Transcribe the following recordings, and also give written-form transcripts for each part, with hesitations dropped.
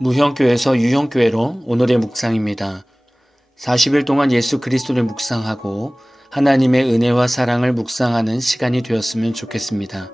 무형교회에서 유형교회로 오늘의 묵상입니다. 40일 동안 예수 그리스도를 묵상하고 하나님의 은혜와 사랑을 묵상하는 시간이 되었으면 좋겠습니다.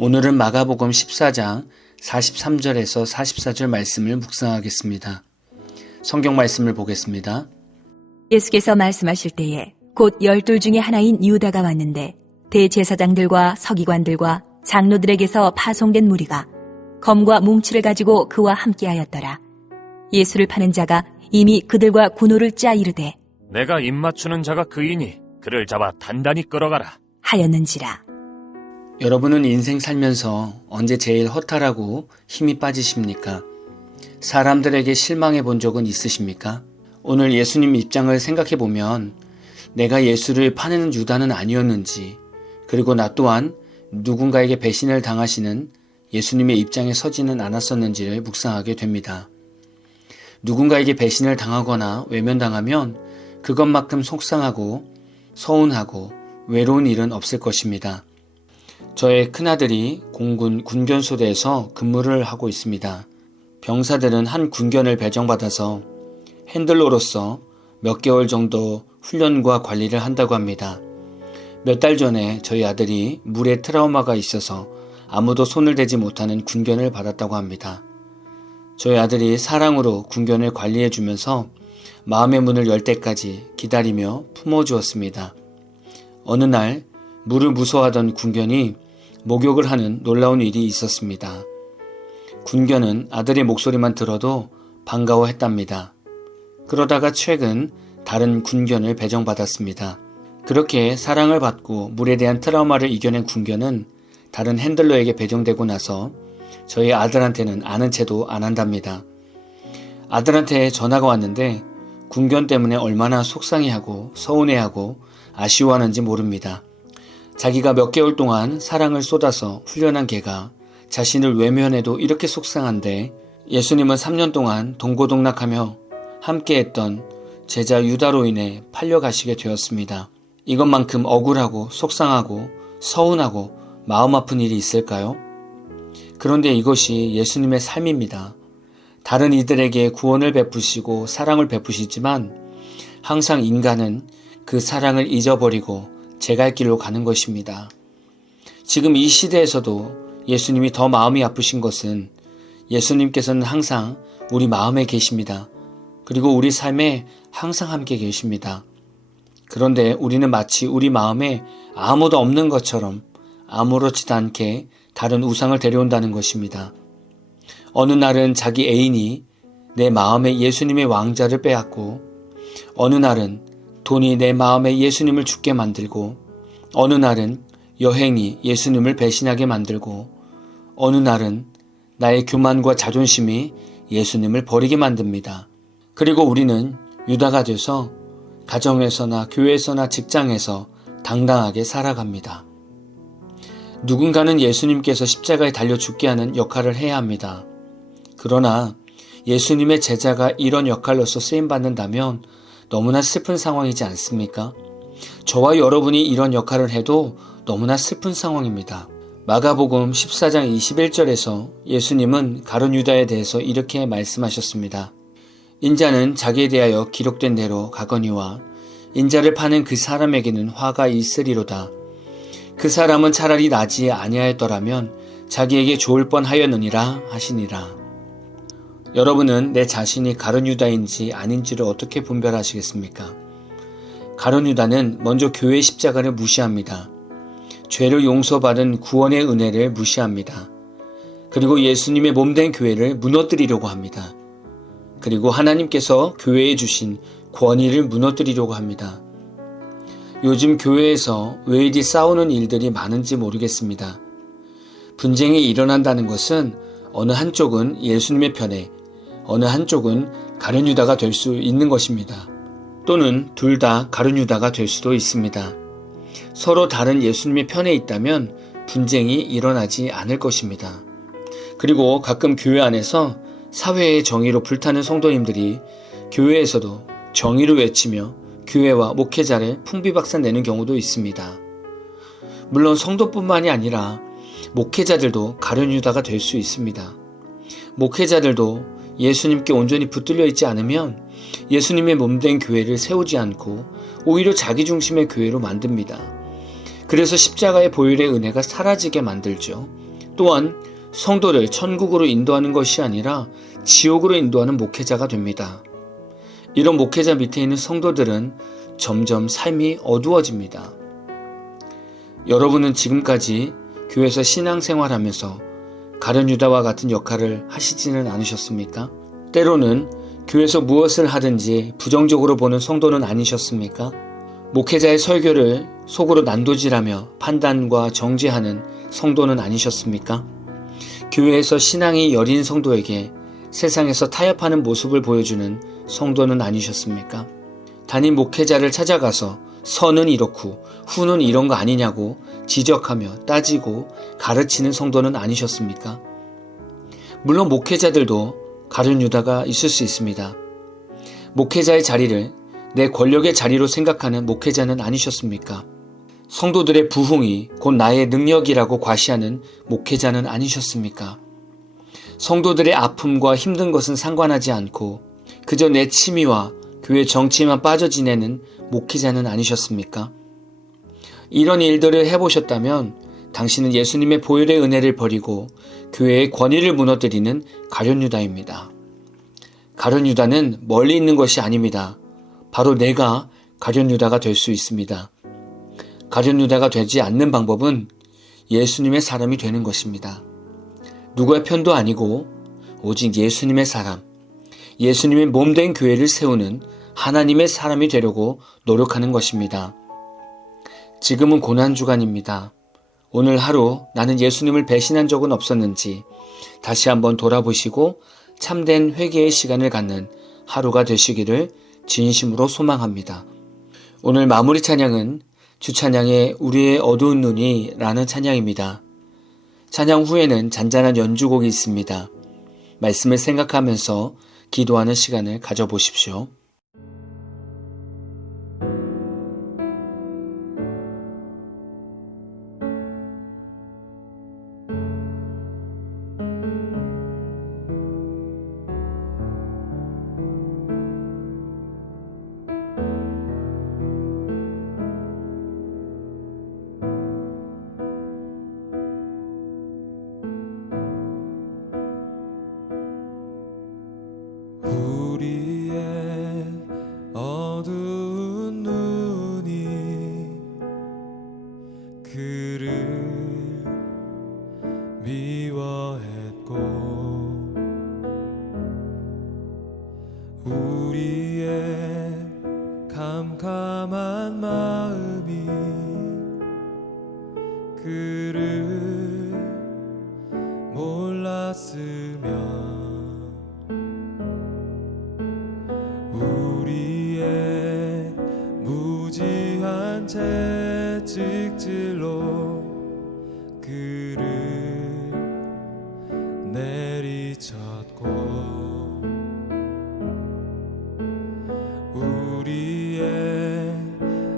오늘은 마가복음 14장 43절에서 44절 말씀을 묵상하겠습니다. 성경 말씀을 보겠습니다. 예수께서 말씀하실 때에 곧 12 중에 하나인 유다가 왔는데 대제사장들과 서기관들과 장로들에게서 파송된 무리가 검과 뭉치를 가지고 그와 함께하였더라. 예수를 파는 자가 이미 그들과 군호를 짜 이르되 내가 입맞추는 자가 그이니 그를 잡아 단단히 끌어가라 하였는지라. 여러분은 인생 살면서 언제 제일 허탈하고 힘이 빠지십니까? 사람들에게 실망해 본 적은 있으십니까? 오늘 예수님 입장을 생각해 보면 내가 예수를 파는 유다는 아니었는지, 그리고 나 또한 누군가에게 배신을 당하시는 예수님의 입장에 서지는 않았었는지를 묵상하게 됩니다. 누군가에게 배신을 당하거나 외면당하면 그것만큼 속상하고 서운하고 외로운 일은 없을 것입니다. 저의 큰아들이 공군 군견소대에서 근무를 하고 있습니다. 병사들은 한 군견을 배정받아서 핸들러로서 몇 개월 정도 훈련과 관리를 한다고 합니다. 몇 달 전에 저희 아들이 물에 트라우마가 있어서 아무도 손을 대지 못하는 군견을 받았다고 합니다. 저희 아들이 사랑으로 군견을 관리해주면서 마음의 문을 열 때까지 기다리며 품어주었습니다. 어느 날 물을 무서워하던 군견이 목욕을 하는 놀라운 일이 있었습니다. 군견은 아들의 목소리만 들어도 반가워했답니다. 그러다가 최근 다른 군견을 배정받았습니다. 그렇게 사랑을 받고 물에 대한 트라우마를 이겨낸 군견은 다른 핸들러에게 배정되고 나서 저희 아들한테는 아는 체도 안 한답니다. 아들한테 전화가 왔는데 군견 때문에 얼마나 속상해하고 서운해하고 아쉬워하는지 모릅니다. 자기가 몇 개월 동안 사랑을 쏟아서 훈련한 걔가 자신을 외면해도 이렇게 속상한데 예수님은 3년 동안 동고동락하며 함께했던 제자 유다로 인해 팔려가시게 되었습니다. 이것만큼 억울하고 속상하고 서운하고 마음 아픈 일이 있을까요? 그런데 이것이 예수님의 삶입니다. 다른 이들에게 구원을 베푸시고 사랑을 베푸시지만 항상 인간은 그 사랑을 잊어버리고 제 갈 길로 가는 것입니다. 지금 이 시대에서도 예수님이 더 마음이 아프신 것은 예수님께서는 항상 우리 마음에 계십니다. 그리고 우리 삶에 항상 함께 계십니다. 그런데 우리는 마치 우리 마음에 아무도 없는 것처럼 아무렇지도 않게 다른 우상을 데려온다는 것입니다. 어느 날은 자기 애인이 내 마음에 예수님의 왕자를 빼앗고, 어느 날은 돈이 내 마음에 예수님을 죽게 만들고, 어느 날은 여행이 예수님을 배신하게 만들고, 어느 날은 나의 교만과 자존심이 예수님을 버리게 만듭니다. 그리고 우리는 유다가 돼서 가정에서나 교회에서나 직장에서 당당하게 살아갑니다. 누군가는 예수님께서 십자가에 달려 죽게 하는 역할을 해야 합니다. 그러나 예수님의 제자가 이런 역할로서 쓰임받는다면 너무나 슬픈 상황이지 않습니까? 저와 여러분이 이런 역할을 해도 너무나 슬픈 상황입니다. 마가복음 14장 21절에서 예수님은 가룟 유다에 대해서 이렇게 말씀하셨습니다. 인자는 자기에 대하여 기록된 대로 가거니와 인자를 파는 그 사람에게는 화가 있으리로다. 그 사람은 차라리 나지 아니하였더라면 자기에게 좋을 뻔하였느니라 하시니라. 여러분은 내 자신이 가룟 유다인지 아닌지를 어떻게 분별하시겠습니까? 가룟 유다는 먼저 교회의 십자가를 무시합니다. 죄를 용서받은 구원의 은혜를 무시합니다. 그리고 예수님의 몸된 교회를 무너뜨리려고 합니다. 그리고 하나님께서 교회에 주신 권위를 무너뜨리려고 합니다. 요즘 교회에서 왜 이리 싸우는 일들이 많은지 모르겠습니다. 분쟁이 일어난다는 것은 어느 한쪽은 예수님의 편에, 어느 한쪽은 가룟 유다가 될 수 있는 것입니다. 또는 둘 다 가룟 유다가 될 수도 있습니다. 서로 다른 예수님의 편에 있다면 분쟁이 일어나지 않을 것입니다. 그리고 가끔 교회 안에서 사회의 정의로 불타는 성도님들이 교회에서도 정의를 외치며 교회와 목회자를 풍비박산 내는 경우도 있습니다. 물론 성도뿐만이 아니라 목회자들도 가룟 유다가 될 수 있습니다. 목회자들도 예수님께 온전히 붙들려 있지 않으면 예수님의 몸된 교회를 세우지 않고 오히려 자기 중심의 교회로 만듭니다. 그래서 십자가의 보혈의 은혜가 사라지게 만들죠. 또한 성도를 천국으로 인도하는 것이 아니라 지옥으로 인도하는 목회자가 됩니다. 이런 목회자 밑에 있는 성도들은 점점 삶이 어두워집니다. 여러분은 지금까지 교회에서 신앙생활하면서 가룟 유다와 같은 역할을 하시지는 않으셨습니까? 때로는 교회에서 무엇을 하든지 부정적으로 보는 성도는 아니셨습니까? 목회자의 설교를 속으로 난도질하며 판단과 정죄하는 성도는 아니셨습니까? 교회에서 신앙이 여린 성도에게 세상에서 타협하는 모습을 보여주는 성도는 아니셨습니까? 담임 목회자를 찾아가서 선은 이렇고 후는 이런 거 아니냐고 지적하며 따지고 가르치는 성도는 아니셨습니까? 물론 목회자들도 가룟 유다가 있을 수 있습니다. 목회자의 자리를 내 권력의 자리로 생각하는 목회자는 아니셨습니까? 성도들의 부흥이 곧 나의 능력이라고 과시하는 목회자는 아니셨습니까? 성도들의 아픔과 힘든 것은 상관하지 않고 그저 내 취미와 교회 정치에만 빠져 지내는 목회자는 아니셨습니까? 이런 일들을 해보셨다면 당신은 예수님의 보혈의 은혜를 버리고 교회의 권위를 무너뜨리는 가룟 유다입니다. 가룟 유다는 멀리 있는 것이 아닙니다. 바로 내가 가룟 유다가 될 수 있습니다. 가룟 유다가 되지 않는 방법은 예수님의 사람이 되는 것입니다. 누구의 편도 아니고 오직 예수님의 사람, 예수님의 몸된 교회를 세우는 하나님의 사람이 되려고 노력하는 것입니다. 지금은 고난주간입니다. 오늘 하루 나는 예수님을 배신한 적은 없었는지 다시 한번 돌아보시고 참된 회개의 시간을 갖는 하루가 되시기를 진심으로 소망합니다. 오늘 마무리 찬양은 주찬양의 우리의 어두운 눈이 라는 찬양입니다. 찬양 후에는 잔잔한 연주곡이 있습니다. 말씀을 생각하면서 기도하는 시간을 가져보십시오. 우리의 어두운 눈이 그를 미워했고 우리의 캄캄한 마음이 그를 몰랐으며 우리의 무지한 채찍질로 그를 내리쳤고 우리의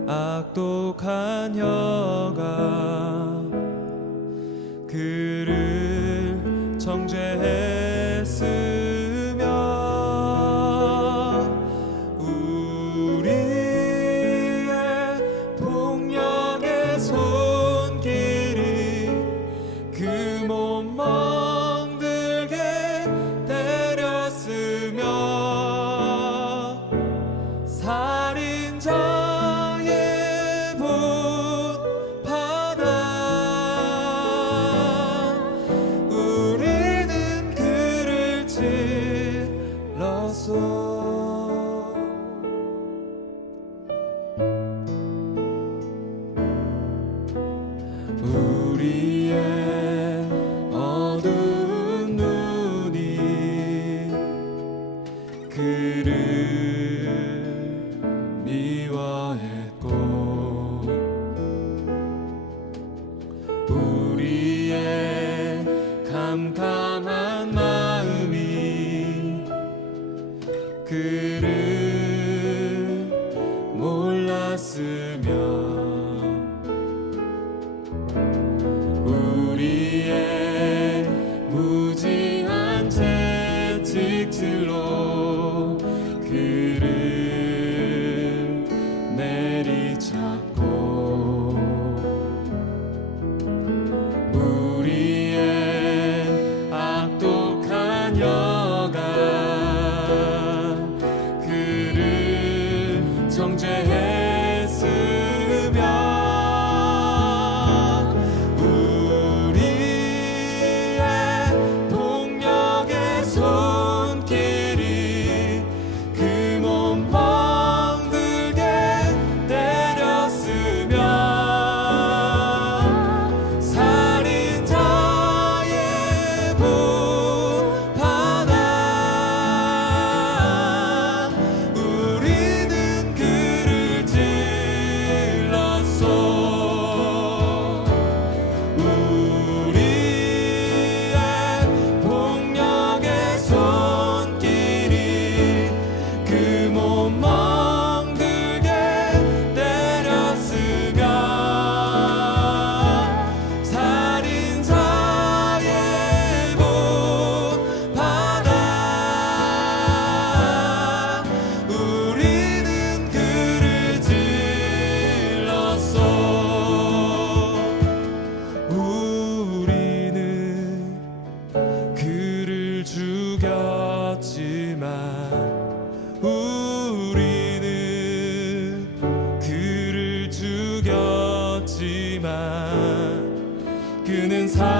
악독한 혀가 그를 정죄했으며 우리의 어두운 눈이 그를 미워했고 우리의 캄캄한 마음이 그를 몰랐으며 우리 그는 살아나셨고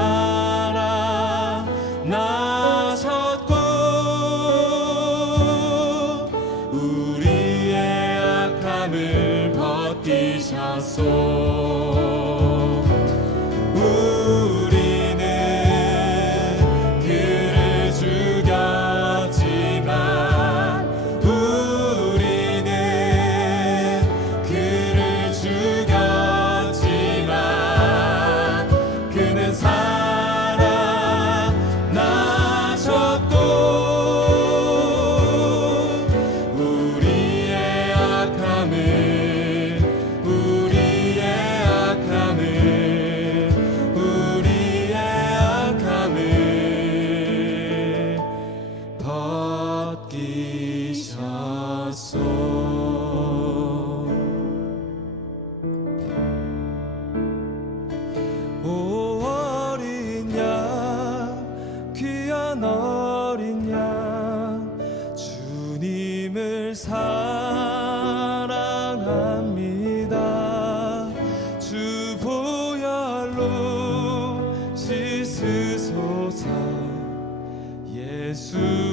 우리의 악함을 벗기셨소. 우리는 그를 죽였지만 우리는 그를 죽였지만 그는 살아나셨고 우리의 악함을 벗기셨소. 오 어린 양 귀한 어린 양 주님을 사랑합니다. 주 보혈로 씻으소서. 예수